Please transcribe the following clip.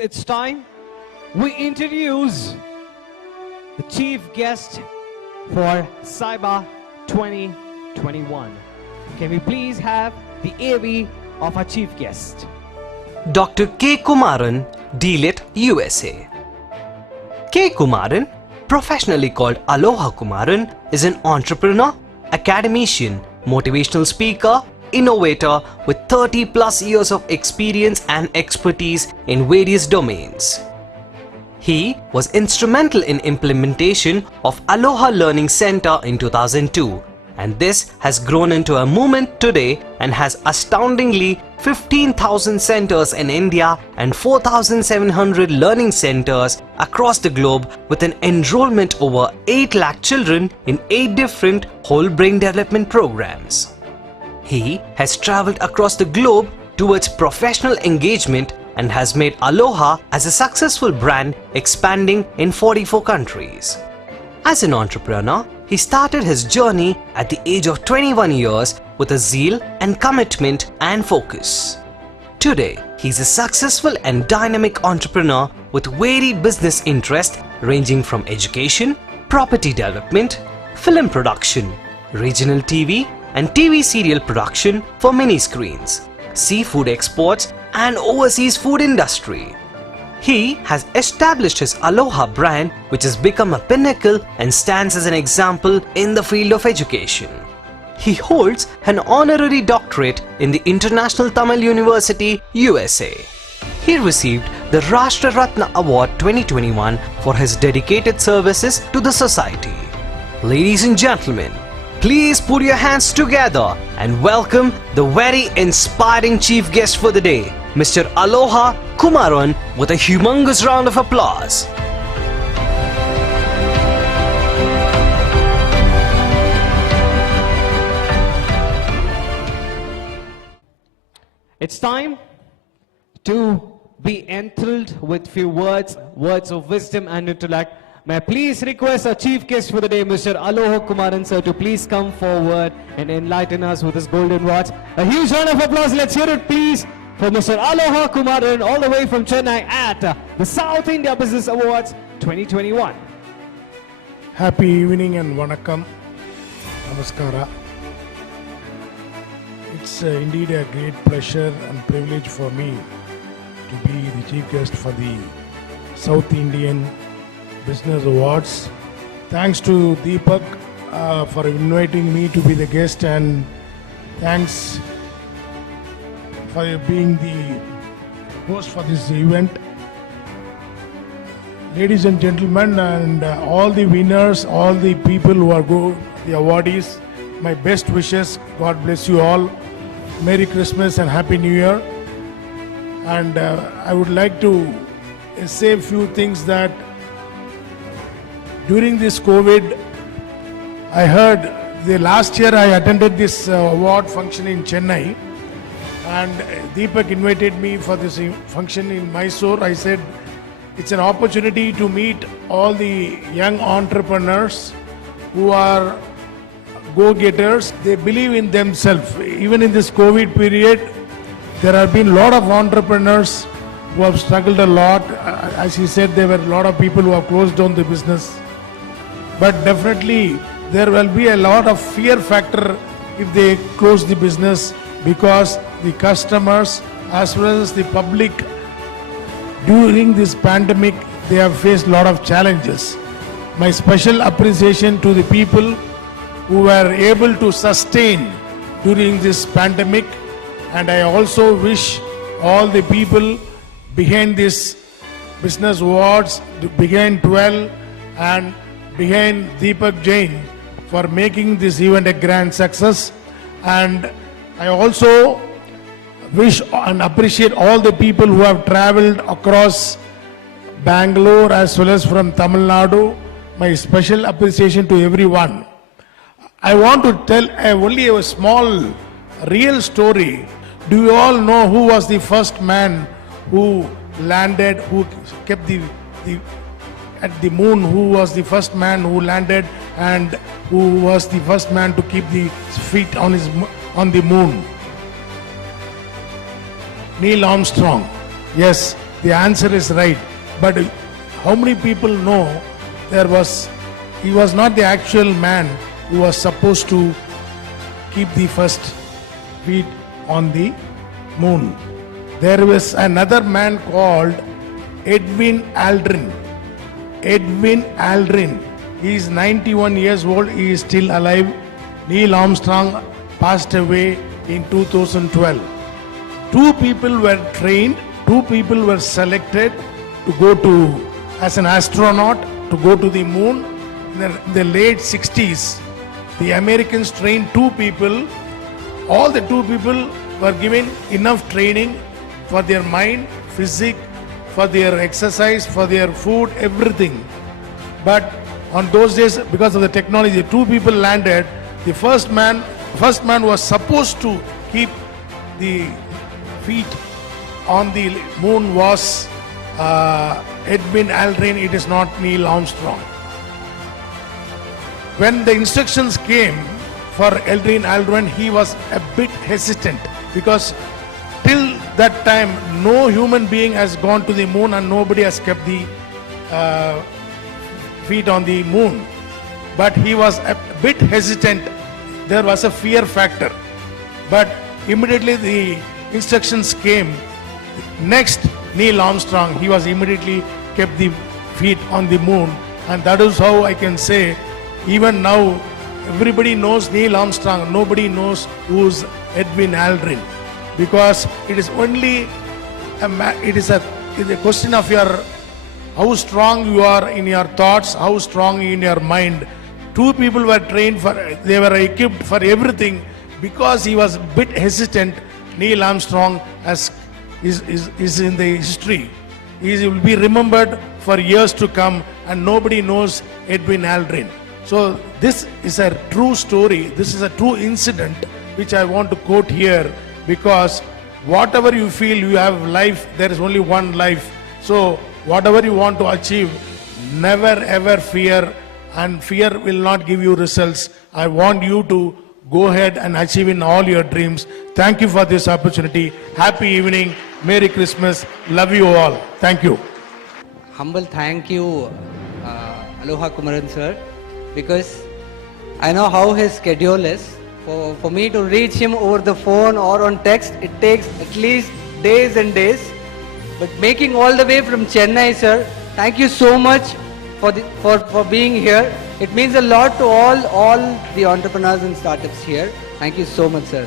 It's time we introduce the chief guest for Siba 2021. Can we please have the AV of our chief guest? Dr. K. Kumaran, Delit, USA. K. Kumaran, professionally called Aloha Kumaran, is an entrepreneur, academician, motivational speaker, innovator with 30 plus years of experience and expertise in various domains. He was instrumental in implementation of Aloha Learning Center in 2002, and this has grown into a movement today and has astoundingly 15,000 centers in India and 4,700 learning centers across the globe, with an enrollment over 8 lakh children in 8 different whole brain development programs. He has traveled across the globe towards professional engagement and has made Aloha as a successful brand, expanding in 44 countries. As an entrepreneur, he started his journey at the age of 21 years with a zeal and commitment and focus. Today, he's a successful and dynamic entrepreneur with varied business interests ranging from education, property development, film production, regional TV and TV serial production for mini screens, seafood exports and overseas food industry. He has established his Aloha brand, which has become a pinnacle and stands as an example in the field of education. He holds an honorary doctorate in the International Tamil University, USA. He received the Rashtra Ratna Award 2021 for his dedicated services to the society. Ladies and gentlemen, please put your hands together and welcome the very inspiring chief guest for the day, Mr. Aloha Kumaran, with a humongous round of applause. It's time to be enthralled with few words of wisdom and intellect. May I please request our chief guest for the day, Mr. Aloha Kumaran sir, to please come forward and enlighten us with his golden words. A huge round of applause. Let's hear it, please, for Mr. Aloha Kumaran, all the way from Chennai at the South India Business Awards 2021. Happy evening and Vanakkam. Namaskara. It's indeed a great pleasure and privilege for me to be the chief guest for the South Indian Business Awards. Thanks to Deepak for inviting me to be the guest, and thanks for being the host for this event. Ladies and gentlemen, and all the winners, all the people who are the awardees, my best wishes. God bless you all. Merry Christmas and Happy New Year. And I would like to say a few things that during this COVID, I heard the last year I attended this award function in Chennai, and Deepak invited me for this function in Mysore. I said it's an opportunity to meet all the young entrepreneurs who are go-getters. They believe in themselves. Even in this COVID period, there have been a lot of entrepreneurs who have struggled a lot. As he said, there were a lot of people who have closed down the business. But definitely there will be a lot of fear factor if they close the business, because the customers as well as the public during this pandemic, they have faced a lot of challenges. My special appreciation to the people who were able to sustain during this pandemic, and I also wish all the people behind this business awards, behind Twell and behind Deepak Jain for making this event a grand success. And I also wish and appreciate all the people who have traveled across Bangalore as well as from Tamil Nadu. My special appreciation to everyone. I want to tell only a small real story. Do you all know who was the first man who landed, who kept at the moon, who was the first man who landed and who was the first man to keep the feet on the moon? Neil Armstrong. Yes, the answer is right. But how many people know he was not the actual man who was supposed to keep the first feet on the moon? There was another man called Edwin Aldrin. Edwin Aldrin. He is 91 years old. He is still alive. Neil Armstrong passed away in 2012. Two people were trained, two people were selected to go to, as an astronaut, to go to the moon. In the late 60s, the Americans trained two people. All the two people were given enough training for their mind, physique, for their exercise, for their food, everything. But on those days, because of the technology, two people landed. The first man was supposed to keep the feet on the moon was Edwin Aldrin. It is not Neil Armstrong. When the instructions came for Edwin Aldrin, he was a bit hesitant because till that time no human being has gone to the moon and nobody has kept the feet on the moon. But he was a bit hesitant. There was a fear factor. But immediately the instructions came. Next, Neil Armstrong, he was immediately kept the feet on the moon. And that is how I can say, even now, everybody knows Neil Armstrong. Nobody knows who's Edwin Aldrin. Because it is only it's a question of how strong you are in your thoughts, how strong in your mind. Two people were trained they were equipped for everything. Because he was a bit hesitant, Neil Armstrong is in the history. He will be remembered for years to come, and nobody knows Edwin Aldrin. So this is a true story. This is a true incident which I want to quote here, because whatever you feel you have life, there is only one life. So whatever you want to achieve, never ever fear, and fear will not give you results. I want you to go ahead and achieve in all your dreams. Thank you for this opportunity. Happy evening. Merry Christmas. Love you all. Thank you. Humble thank you, Aloha Kumaran sir, because I know how his schedule is. For me to reach him over the phone or on text, it takes at least days and days. But making all the way from Chennai, sir, thank you so much for being here. It means a lot to all the entrepreneurs and startups here. Thank you so much, sir.